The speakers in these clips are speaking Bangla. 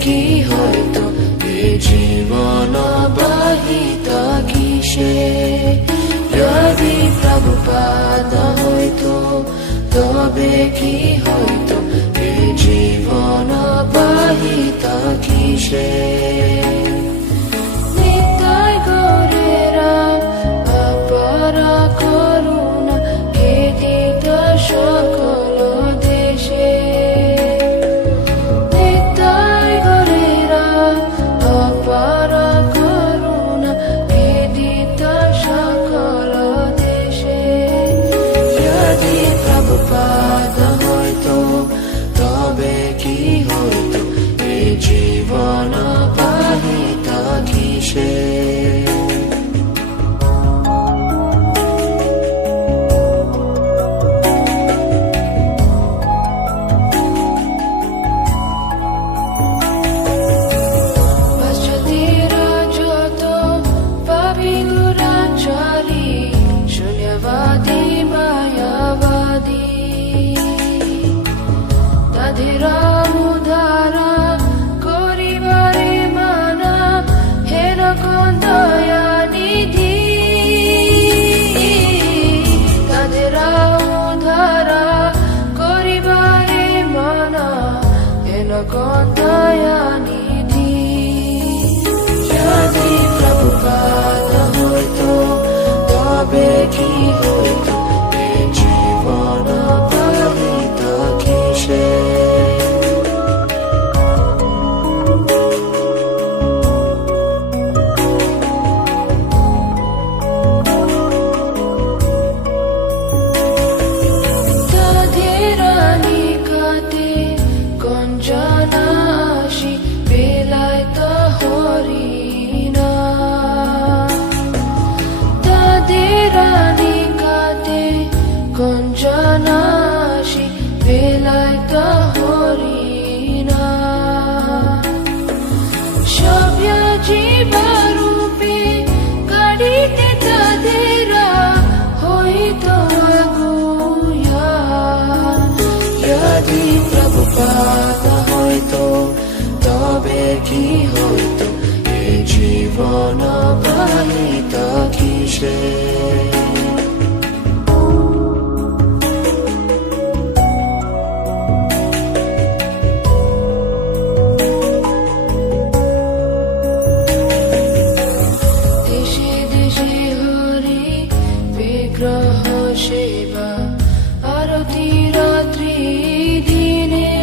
কি হয়তো এ জীবন বাহিত কিসে যদি প্রভুপাদ হয়তো তবে কি হয়তো এ জীবন বাহিত কিসে নিতাই গৌরেরা অপারা করুণা কে দিত সকল দেশে নিতাই গৌরেরা অপারা করুণা কে দিত সকল দেশে যদি প্রভুপাদ হয়তো তবে কি হয়তো এ জীবন বাহিত কিসে যদি প্রভুপাদ হয়তো তবে কি হয়তো এ জীবন বাহিত কিসে কঞ্জনাশি বেলায়ত হরিণা সভ্য জীবরূপে গাড়িতে তাদেরা হইত আগুয়া যদি প্রভুপাদ হয়তো তবে কি হয়তো এ জীবন বাহিত কিসে বিগ্রহ সেবা আরতি রাত্রি দিনে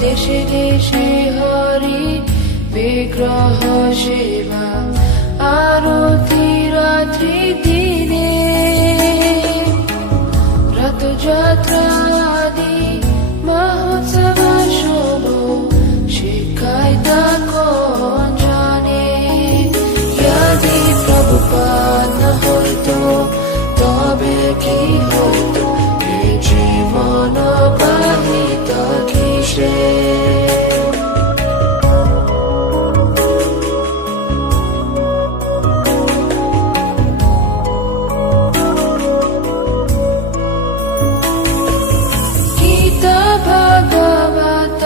দেশে দেশে হরি বিগ্রহ সেবা আরতি রাত্রি দিনে রথযাত্রা আদি মহোৎসব শুভ শিখায় তা কোন জানে যদি প্রভুপাদ হয়তো তবে কি হয়তো এ জীবন বাহিত কিসে গীতা ভাগবত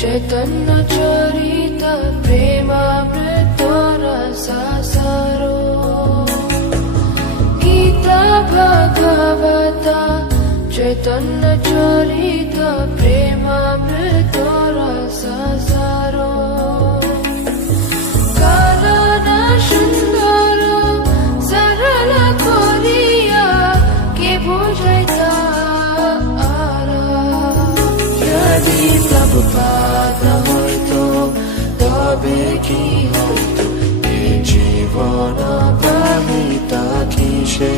চৈতন্য চরিত প্রেমামৃত রসাসারো গীতা ভাগবত চৈতন্য চরিত প্রেমামৃত রসাসারো কারণ সুন্দর সরল করিয়া কে বুঝাইতা যদি প্রভুপাদ হয়তো তবে কি হয়তো এ জীবন বাহিত কিসে